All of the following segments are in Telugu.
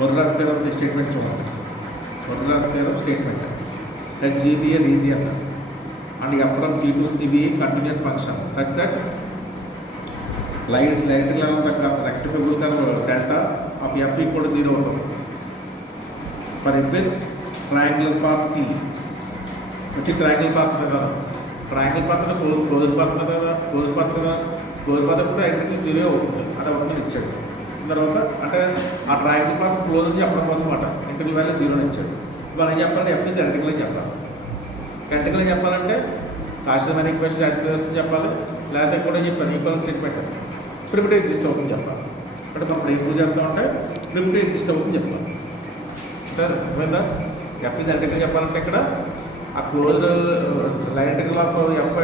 Morales theorem statement చూడండి. Morales theorem statement that G be a region and f from G to C be a continuous function such that light rectifiable delta of f equal to 0 అవుతుంది. For it with triangular path T. వచ్చి ట్రయాంగిల్ పాత్ కదా, ట్రయాంగిల్ పాత్ క్లోజ్ పాత్ కదా, క్లోజ్ పాత్ కూడా ఐడెంటికల్ 0 అవుతుంది. అది అవుతుంది ఇచ్చాడు. ఇచ్చిన తర్వాత అంటే ఆ ట్రయాంగిల్ పాత్ క్లోజ్ అని చెప్పడం కోసం అట ఇంటికల్ వాల్యూ 0 ఇచ్చాడు. ఇవాళ ఏం చెప్పాలంటే ఎఫ్ ఇస్ ఎలక్ట్రికల్ అని చెప్పాలి. ఎలక్ట్రికల్ అని చెప్పాలంటే కాస్టమైన ఈక్వేషన్ సాటిస్ఫై చేస్తుంది చెప్పాలి, లేకపోతే కూడా చెప్పాను ఈక్వల్ స్టేట్మెంట్ ప్రిమిటివ్ ఎగ్జిస్ట్ అవుతుంది చెప్పాలి. అంటే మనం ఏం ప్రూవ్ చేస్తామంటే ప్రిమిటివ్ ఎగ్జిస్ట్ అవుతుంది చెప్పాలి. అంటే అర్థమైందా? ఎఫ్ ఇస్ ఎలక్ట్రికల్ చెప్పాలంటే ఇక్కడ ఆ closed line integral of F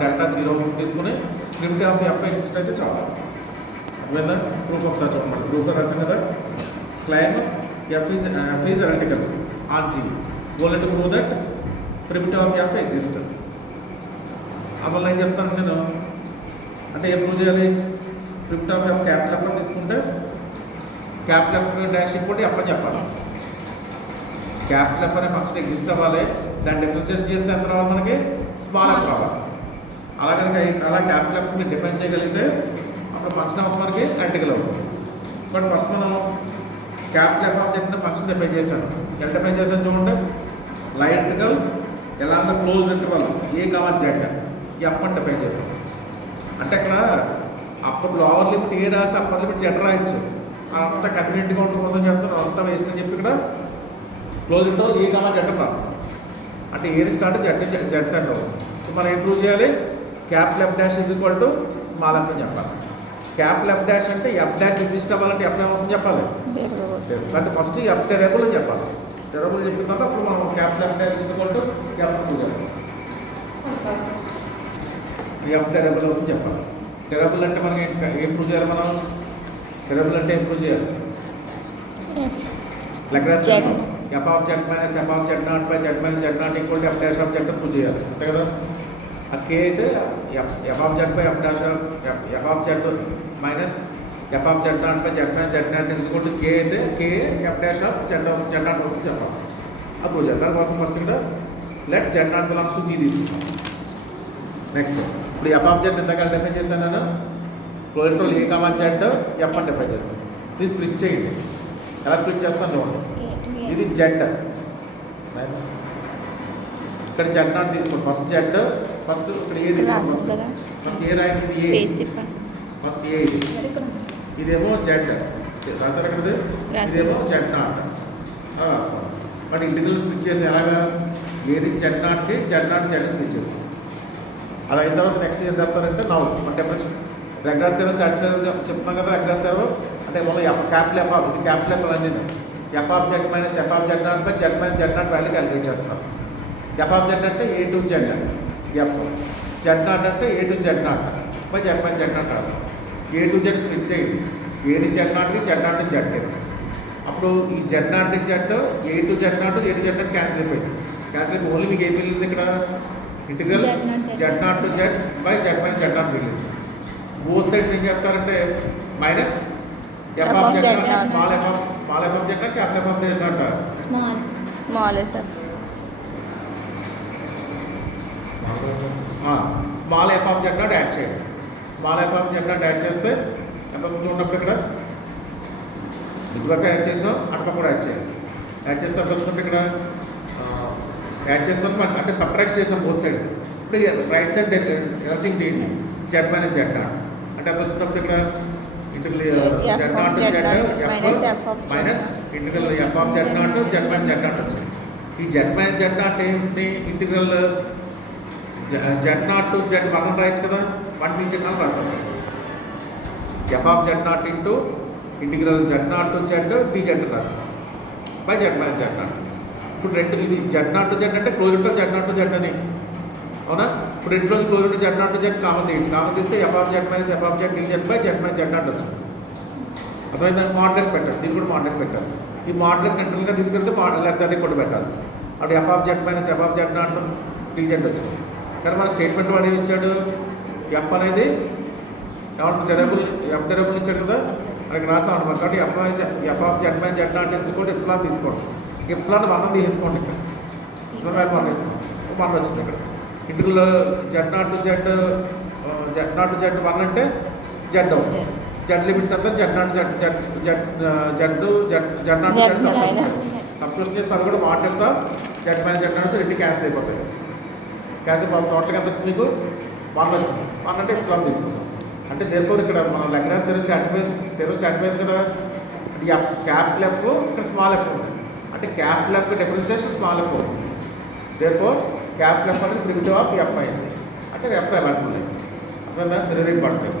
delta 0 తీసుకుని ప్రిమిటివ్ ఆఫ్ ఎఫ్ ఎగ్జిస్ట్ అయితే చాలా అర్థమైందా? ప్రూఫ్ ఒకసారి చూడండి. ప్రూఫ్గా రాసాం కదా, claim F is electrical on G goal to prove that primitive of F exist. అందువల్ల ఏం చేస్తాను నేను అంటే ఏం ప్రూవ్ చేయాలి? Primitive of F capital F తీసుకుంటే capital F dash equal F అని చెప్పాలి. క్యాపిటల్ ఎఫ్ అనే ఫంక్షన్ ఎగ్జిస్ట్ అవ్వాలి, దాన్ని డిఫరెన్షియేట్ చేస్తే ఎంత రావాలి మనకి? స్మాల్ ఎఫ్ రావాలి. అలా కనుక అలా క్యాపిటల్ ఎఫ్ మీరు డిఫైన్ చేయగలిగితే అప్పుడు ఫంక్షన్ ఆఫ్ మనకి ఎలక్ట్రికల్ అవుతుంది. బట్ ఫస్ట్ మనం క్యాపిటల్ ఎఫ్ ఆఫ్ చెప్పిన ఫంక్షన్ డిఫైన్ చేశాను. ఎలా డిఫైన్ చేశాను చూడండి, లైన్ ఇంటిగ్రల్ ఎలా అంటే క్లోజ్ ఇంటర్వల్ ఏ కామా జెడ్ ఎఫ్ అని డిఫైన్ చేశాం. అంటే అక్కడ అప్పుడు లోవర్ లిమిట్ ఏ రాసి అప్పర్ లిమిట్ జెడ్ రాయొచ్చు. అంత కన్వీనియంట్గా ఉండడం కోసం చేస్తాను, అంత వేస్ట్ అని చెప్పి ఇక్కడ క్లోజ్ ఇంటర్వల్ ఏ కామా జెడ్ రాస్తాం. అంటే ఏది స్టార్ట్ జెడ్ అంటారు. సో మనం ఏం ప్రూవ్ చేయాలి? Capital F dash is equal to small F అని చెప్పాలి. క్యాపిటల్ ఎఫ్ డాష్ అంటే ఎఫ్ డాష్ ఎగ్జిస్ట్ అవ్వాలంటే ఎఫ్ ఏమవుతుంది చెప్పాలి? అంటే ఫస్ట్ ఎఫ్ టెరబుల్ అని చెప్పాలి. టెరబుల్ చెప్పిన తర్వాత అప్పుడు మనం capital F dash is equal to F prove చేస్తాం. ఎఫ్ టెరబుల్ అవుతుంది చెప్పాలి. టెరబుల్ అంటే మనకి ఏం ప్రూవ్ చేయాలి? మనం టెరబుల్ అంటే ఏం ప్రూవ్ చేయాలి? Lagrange F of Z minus F of Z not by Z minus Z not equal to F dash of Z prove చేయాలి. అంతే కదా? ఆ కే అయితే F of Z by F dash of F of Z minus F of Z not by Z minus Z not is equal to K అయితే K F dash of Z not అవుతుంది చెప్పాలి. అది ప్రూవ్ చేయాలి. దానికోసం ఫస్ట్ ఇక్కడ let Z naught belongs to G తీసుకుంటాం. నెక్స్ట్ ఇప్పుడు ఎఫ్ ఆఫ్ జెడ్ ఇంతకాల డిఫైన్ చేశాను నేను, close A comma Z F అని డిఫైన్ చేస్తాను. ఇది స్ప్లిట్ చేయండి. ఎలా స్ప్లిట్ చేస్తాను చూడండి. ఇది జెడ్, ఇక్కడ జెడ్ నాట్ తీసుకోండి. ఫస్ట్ జెడ్ ఫస్ట్ ఇక్కడ ఏ తీసుకోండి. ఫస్ట్ ఏ రాయండి, ఇది ఏ ఫస్ట్ ఏ, ఇదేమో జెడ్ రాసారు ఇక్కడ, ఇదేమో జెడ్ నాట్ అలా రాసుకోండి. బట్ ఇంటిగ్రల్ స్ప్లిట్ చేసి ఎలాగా? ఏది జెడ్ నాట్కి జెడ్ స్ప్లిట్ చేస్తాం. అలా అయిన తర్వాత నెక్స్ట్ ఏం చేస్తారంటే నౌ మన డిఫరెన్స్ లెగ్రాంజ్ థియరమ్ సాటిస్ఫై చెప్తున్నాం కదా. లెగ్రాంజ్ థియరమ్ అంటే మళ్ళీ క్యాపిటల్ ఎఫ్ ఆఫ్, ఇది క్యాపిటల్ ఎఫ్ అన్నీ F of Z minus F of Z not by Z minus Z not value calculate చేస్తాం. ఎఫ్ ఆఫ్ జెడ్ అంటే A to Z F, Z not అంటే A to Z not by Z minus Z not రాస్తాం. ఏ టు జెడ్ స్ప్లిట్ చేయండి. ఏది జెడ్ నాట్కి జెడ్ నాట్ జెడ్. అప్పుడు ఈ Z not Z A to Z not cancel అయిపోయింది. క్యాన్సిల్ అయిపోయి ఓన్లీ మీకు ఏం మిగిలింది ఇక్కడ? Integral Z not to Z by Z minus Z not మిగిలింది. బోత్ సైడ్స్ ఏం చేస్తారంటే minus F of Z not small F of Z not capital F of Z not small sir small F of Z not add చేయండి. Small F of Z not add చేస్తే ఎంత వస్తుంది ఉన్నప్పుడు ఇక్కడ ఇటువరకు యాడ్ చేస్తాం, అటుపక్క కూడా యాడ్ చేయండి. యాడ్ చేస్తే ఎంత వచ్చినప్పుడు ఇక్కడ యాడ్ చేస్తాం అంటే సపరేట్ చేసాం బోత్ సైడ్స్. ఇప్పుడు రైట్ సైడ్ ఎల్సింగ్ తీయండి జెడ్ మైనస్ జెడ్ నాట్ అంటే ఎంత వచ్చినప్పుడు ఇక్కడ Z not Z F minus integral F of Z not Z minus Z not వచ్చింది. ఈ జెడ్ మైనస్ జెడ్ నాట్ ఏంటి? Integral Z not to Z మనం రాయొచ్చు కదా, 1 నుంచి జెడ్ రాసాం. F of Z not into integral Z not to Z dz రాసాం by Z minus Z not. ఇప్పుడు రెండు ఇది జెడ్ నాట్ టు జెడ్ అంటే close into Z not to Z అని అవునా? ఇప్పుడు ఇంట్లో close into Z not to Z common తీయండి. కామన్ తీస్తే F of Z minus F of Z DZ by Z minus Z not వచ్చింది. అర్థమైంది? దానికి మోడ్లెస్ పెట్టాలి, దీన్ని కూడా మోడ్లెస్ పెట్టాలి. ఈ మోడ్లెస్ సెంట్రల్గా తీసుకెళ్తే లెస్ దాన్ని కూడా పెట్టాలి. అప్పుడు F of Z minus F of Z naught DZ వచ్చింది. కానీ మన స్టేట్మెంట్ వాడు ఏమి ఇచ్చాడు? ఎఫ్ అనేది ఎవరికి టెరబుల్ ఎఫ్ టెరబుల్ ఇచ్చాడు కదా, మనకి రాసాం అనమాట. కాబట్టి F of Z by Z not తీసుకోండి, ఎప్సిలాన్ తీసుకోండి. ఎప్సిలాన్ 1 అని తీసుకోండి. ఇక్కడ ఎప్సిలాన్ వాల్యూ 1 ఇస్తాం, 1 వచ్చింది ఇక్కడ. Integral Z not to Z 1 అంటే జెడ్ అవుతుంది. జెడ్ లిమిట్స్ అంతా Z not Z not substitution చేస్తే అది కూడా మాటెస్ of Z minus Z not రెండు క్యాన్సిల్ అయిపోతాయి. క్యాన్సిల్ టోటల్గా ఎంత వచ్చింది మీకు? 1 వచ్చింది. 1 అంటే ఎప్సిలాన్ తీసుకొస్తాం. అంటే దేర్ఫోర్ ఇక్కడ మన లెగ్రాన్స్ స్టాండ్ కదా. క్యాపిటల్ ఎఫ్ ఇక్కడ స్మాల్ ఎఫ్ ఉంది. అంటే capital F differentiation small F అవుతుంది. దేర్ఫోర్ క్యాపిటల్ ఎఫ్ అనేది ప్రిమిటివ్ ఆఫ్ ఎఫ్ అయింది. అంటే ఎఫ్ అవైలబుల్ అయింది. అర్థమైందా? Very important.